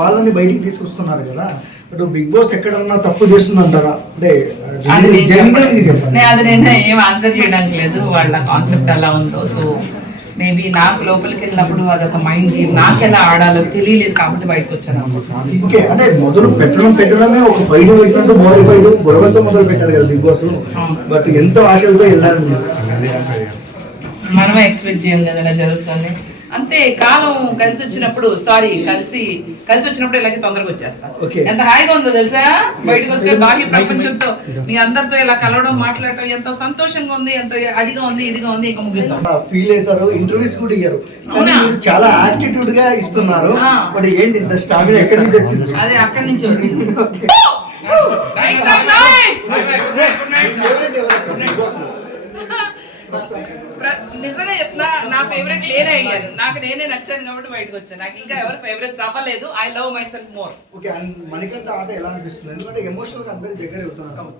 వాళ్ళని బయటికి తీసుకొస్తున్నారు కదా, బట్ బిగ్ బాస్ ఎక్కడన్నా తప్పు చేస్తుందంటారా? అంటే అది నేను ఏం ఆన్సర్ చేయడానికి లేదు, వాళ్ళ కాన్సెప్ట్ అలా ఉందో. సో మేబీ నాకు లోపలికి వెళ్ళినప్పుడు అదొక మైండ్ గేమ్, నాకు ఎలా ఆడాలో తెలియలేదు కాబట్టి బయటకు వచ్చాను. అంటే మొదలు పెట్టడమే ఒక ఫైట్ పెట్టినట్టు బాడీ ఫైట్ గొడవలతో మొదలు పెట్టారు కదా బిగ్ బాస్, బట్ ఎంతో ఆశలతో వెళ్ళారు. మనమే ఎక్స్పెక్ట్ చేయం కదా ఇలా జరుగుతుంది. అంతే, కాలం కలిసి వచ్చినప్పుడు కలిసి వచ్చినప్పుడు ఇలాగే తొందరగా వచ్చేస్తాను. ఎంత హాయిగా ఉందో తెలుసా, బయటకు వస్తే బాహ్య ప్రపంచంతో మీ అందరితో ఇలా కలవడం, మాట్లాడటం ఎంతో సంతోషంగా ఉంది, ఎంతో అదిగా ఉంది, ఇదిగా ఉంది. ఇంకా ముగిద్దాం. ఫీల్ అవుతారు, ఇంటర్వ్యూస్ కూడా ఇయ్యారు, చాలా యాటిట్యూడ్ గా ఇస్తున్నారు. బట్ ఏంటి ఇంత స్టామినా ఎక్కడి నుంచి వచ్చింది? అదే అక్కడి నుంచి వచ్చింది. నిజంగా చెప్తున్నా, నా ఫేవరెట్ నేనే అయ్యాను, నాకు నేనే నచ్చాను కాబట్టి బయటకు వచ్చాను. నాకు ఇంకా ఎవరు ఫేవరెట్స్ అవ్వలేదు. I love my self more. Okay, Manikanta ఆట ఎలా అనిపిస్తుంది? ఎందుకంటే ఎమోషనల్ గా అందరి దగ్గర అవుతున్నారు,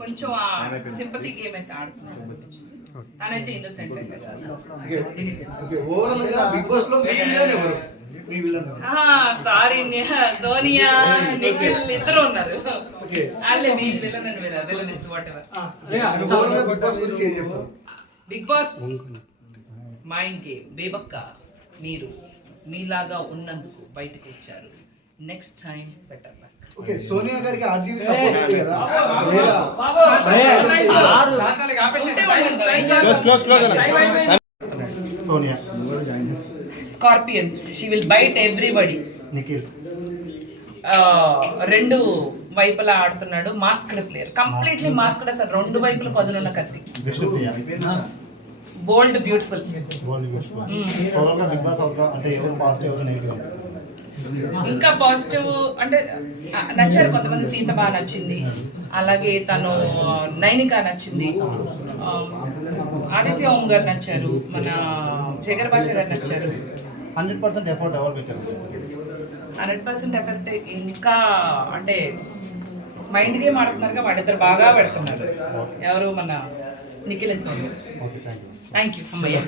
కొంచెం సింపతి గేమ్ అయితే ఆడుతున్నాడు. తనైతే ఇన్నోసెంట్ అయితే కాదు. ఓవరాల్ గా బిగ్ బాస్ లో సారీ, సోనియా, నిఖిల్ ఇద్దరు ఉన్నారు. Big boss mind game, Bebakka మీరు మీలాగా ఉన్నందుకు బయటకు వచ్చారు. Next time better luck. Okay, Sonia గారికి ఆర్జీవీ సపోర్ట్ ఉంది కదా, Sonia scorpion, she will bite everybody. Nikhil రెండు వైపులా ఆడుతున్నాడు, మాస్క్డ్ ప్లేయర్, కంప్లీట్లీ మాస్క్డ్. అసలు రెండు వైపులు పదునున్న కత్తి. బోల్డ్, బ్యూటిఫుల్. ఇంకా పాజిటివ్ అంటే నచ్చారు కొంతమంది. సీత బాగా నచ్చింది, అలాగే తను నైనిక నచ్చింది, ఆదిత్య ఓం గారు నచ్చారు, మన శేఖర్ భాష గారు నచ్చారు. 100% ఎఫెక్ట్ ఇంకా అంటే మైండ్ గేమ్ ఆడుతున్నారు, వాళ్ళిద్దరు బాగా పెడుతున్నారు. ఎవరు మన Nikhil and Sonia. Thank you అమ్మయ్య.